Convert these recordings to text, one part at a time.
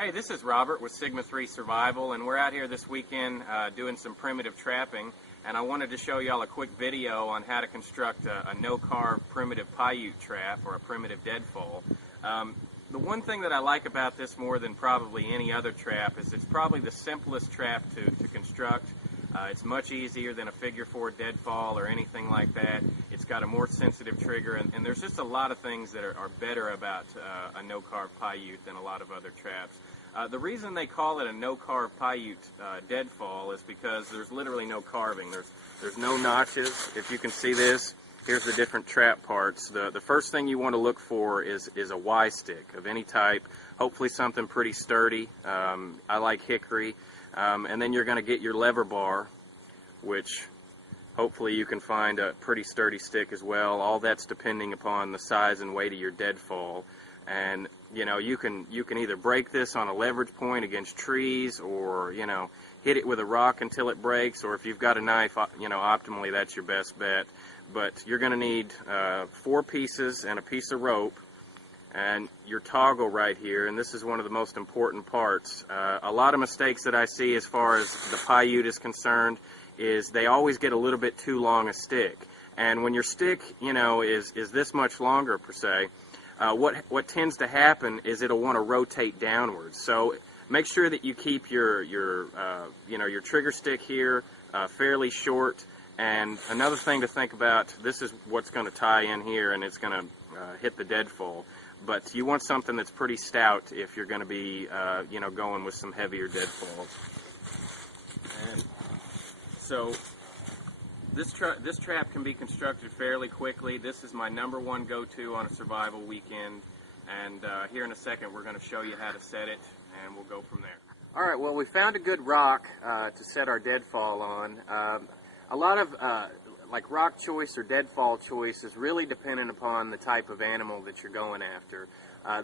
Hey, this is Robert with Sigma 3 Survival, and we're out here this weekend doing some primitive trapping, and I wanted to show y'all a quick video on how to construct a no-carve primitive Pauite trap, or a primitive deadfall. The one thing that I like about this more than probably any other trap is it's probably the simplest trap to construct. It's much easier than a figure 4 deadfall or anything like that. It's got a more sensitive trigger, and there's just a lot of things that are better about a no-carve Pauite than a lot of other traps. The reason they call it a no-carve Pauite deadfall is because there's literally no carving. There's no notches. If you can see this, here's the different trap parts. The first thing you want to look for is a Y stick of any type, hopefully something pretty sturdy. I like hickory. And then you're going to get your lever bar, which hopefully you can find a pretty sturdy stick as well. All that's depending upon the size and weight of your deadfall. And you know, you can either break this on a leverage point against trees, or hit it with a rock until it breaks, or if you've got a knife, optimally that's your best bet. But you're going to need 4 pieces and a piece of rope, and your toggle right here, and this is one of the most important parts. A lot of mistakes that I see as far as the Pauite is concerned is they always get a little bit too long a stick. And when your stick, is this much longer per se, what tends to happen is it'll want to rotate downwards. So make sure that you keep your trigger stick here fairly short. And another thing to think about, this is what's going to tie in here, and it's going to hit the deadfall. But you want something that's pretty stout if you're going to be, going with some heavier deadfalls. And so this trap can be constructed fairly quickly. This is my #1 go-to on a survival weekend. And here in a second, we're going to show you how to set it, and we'll go from there. All right. Well, we found a good rock to set our deadfall on. A lot of like rock choice or deadfall choice is really dependent upon the type of animal that you're going after.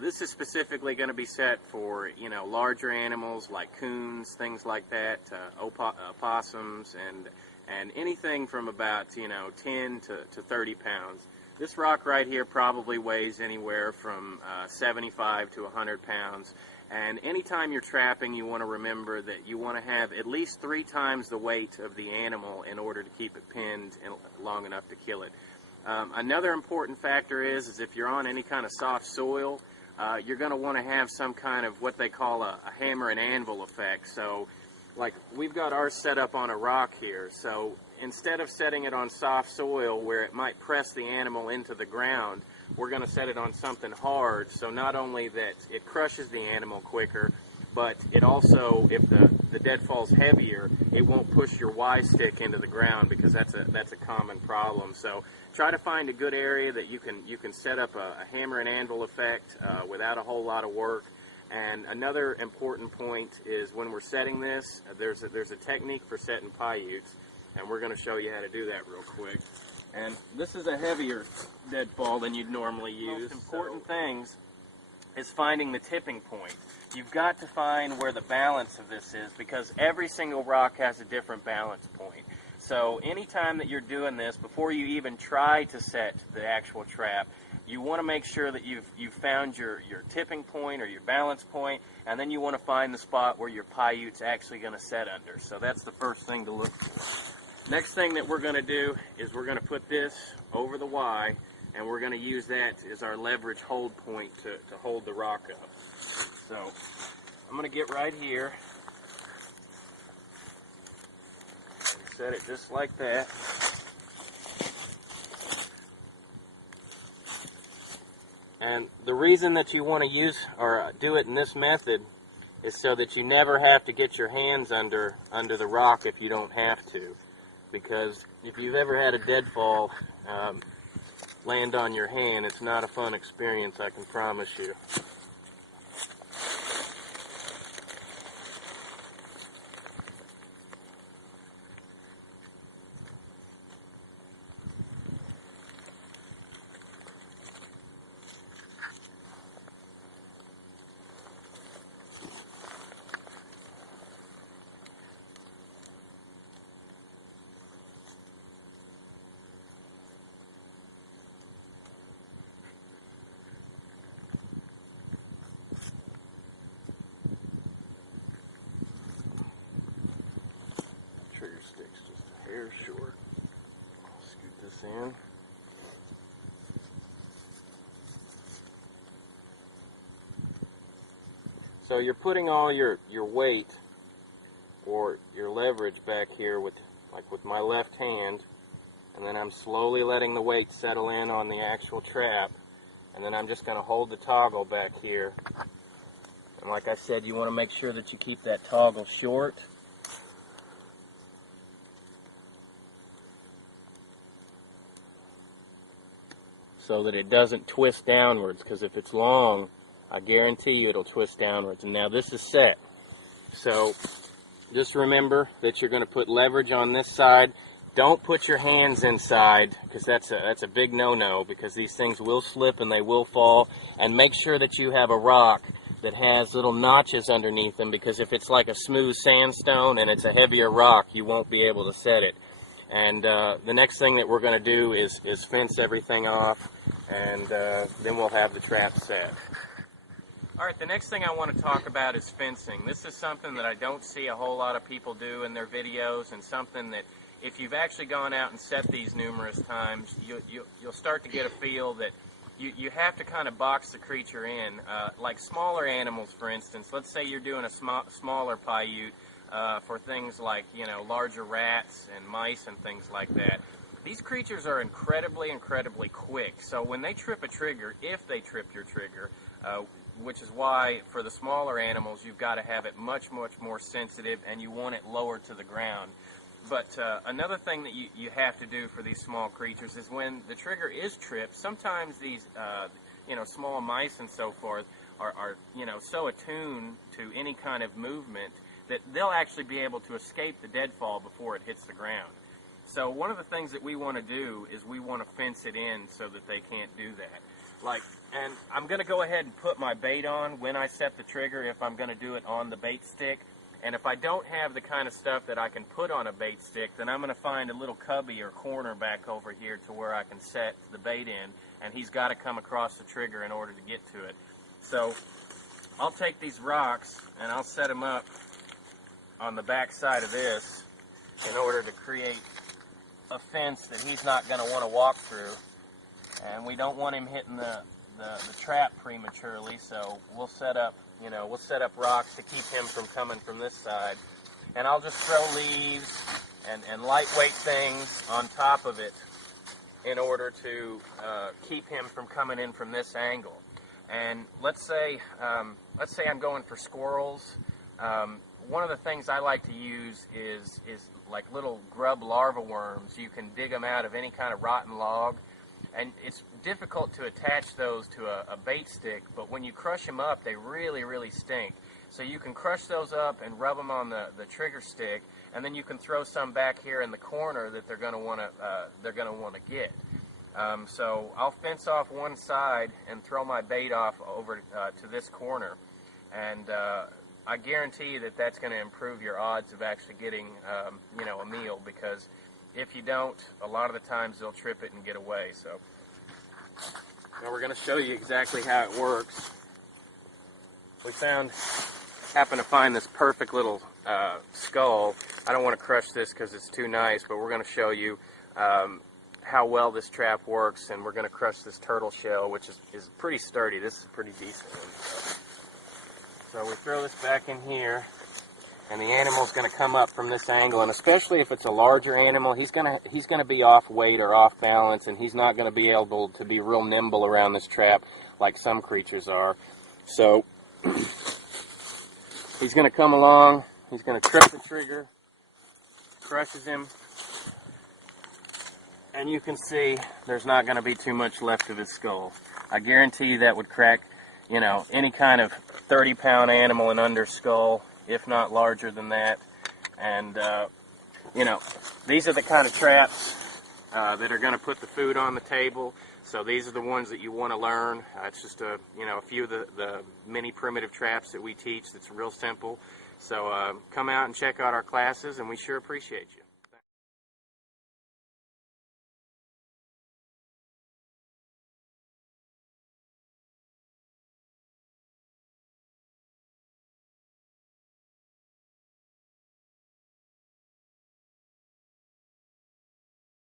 This is specifically going to be set for larger animals like coons, things like that, opossums, and anything from about 10 to 30 pounds. This rock right here probably weighs anywhere from 75 to 100 pounds. And anytime you're trapping, you want to remember that you want to have at least 3 times the weight of the animal in order to keep it pinned long enough to kill it. Another important factor is if you're on any kind of soft soil, you're going to want to have some kind of what they call a hammer and anvil effect. So, like we've got ours set up on a rock here. So instead of setting it on soft soil where it might press the animal into the ground, we're going to set it on something hard, so not only that it crushes the animal quicker, but it also, if the deadfall's heavier, it won't push your Y stick into the ground, because that's a common problem. So try to find a good area that you can set up a hammer and anvil effect without a whole lot of work. And another important point is when we're setting this, there's a technique for setting Pauites, and we're going to show you how to do that real quick. And this is a heavier deadfall than you'd normally use. The most important things is finding the tipping point. You've got to find where the balance of this is, because every single rock has a different balance point. So anytime that you're doing this, before you even try to set the actual trap, you want to make sure that you've found your tipping point or your balance point, and then you want to find the spot where your Pauite's actually going to set under. So that's the first thing to look for. Next thing that we're going to do is we're going to put this over the Y, and we're going to use that as our leverage hold point to hold the rock up. So I'm going to get right here and set it just like that. And the reason that you want to use or do it in this method is so that you never have to get your hands under the rock if you don't have to. Because if you've ever had a deadfall land on your hand, it's not a fun experience, I can promise you. hair short. Scoot this in. So you're putting all your weight or your leverage back here with my left hand, and then I'm slowly letting the weight settle in on the actual trap, and then I'm just going to hold the toggle back here. And like I said, you want to make sure that you keep that toggle short. So that it doesn't twist downwards, because if it's long, I guarantee you it'll twist downwards. And now this is set. So just remember that you're going to put leverage on this side. Don't put your hands inside, because that's a big no-no, because these things will slip and they will fall. And make sure that you have a rock that has little notches underneath them, because if it's like a smooth sandstone and it's a heavier rock, you won't be able to set it. And the next thing that we're going to do is fence everything off, and then we'll have the trap set. Alright, the next thing I want to talk about is fencing. This is something that I don't see a whole lot of people do in their videos, and something that if you've actually gone out and set these numerous times, you'll start to get a feel that you have to kind of box the creature in. Like smaller animals, for instance, let's say you're doing a smaller Pauite for things like, larger rats and mice and things like that. These creatures are incredibly quick. So when they trip a trigger, if they trip your trigger, which is why for the smaller animals you've got to have it much more sensitive, and you want it lower to the ground. But another thing that you have to do for these small creatures is when the trigger is tripped, sometimes these small mice and so forth are so attuned to any kind of movement that they'll actually be able to escape the deadfall before it hits the ground. So one of the things that we want to do is we want to fence it in so that they can't do that. And I'm going to go ahead and put my bait on when I set the trigger if I'm going to do it on the bait stick. And if I don't have the kind of stuff that I can put on a bait stick, then I'm going to find a little cubby or corner back over here to where I can set the bait in, and he's got to come across the trigger in order to get to it. So I'll take these rocks and I'll set them up on the back side of this in order to create a fence that he's not going to want to walk through. And we don't want him hitting the trap prematurely, so we'll set up rocks to keep him from coming from this side. And I'll just throw leaves and lightweight things on top of it in order to keep him from coming in from this angle. And let's say I'm going for squirrels. One of the things I like to use is like little grub larva worms. You can dig them out of any kind of rotten log. And it's difficult to attach those to a bait stick, but when you crush them up, they really stink. So you can crush those up and rub them on the trigger stick, and then you can throw some back here in the corner that they're going to want to get. So I'll fence off one side and throw my bait off over to this corner, and I guarantee you that that's going to improve your odds of actually getting a meal, because if you don't, a lot of the times they'll trip it and get away. So now we're going to show you exactly how it works. We happened to find this perfect little skull. I don't want to crush this because it's too nice, but we're going to show you how well this trap works, and we're going to crush this turtle shell, which is pretty sturdy. This is a pretty decent one. So we throw this back in here, and the animal's going to come up from this angle, and especially if it's a larger animal, he's going to be off weight or off balance, and he's not going to be able to be real nimble around this trap like some creatures are. So he's going to come along, he's going to trip the trigger, crushes him, and you can see there's not going to be too much left of his skull. I guarantee you that would crack, any kind of 30-pound animal and under skull, if not larger than that. And these are the kind of traps that are going to put the food on the table. So these are the ones that you want to learn. It's just a few of the mini primitive traps that we teach. That's real simple. So come out and check out our classes, and we sure appreciate you.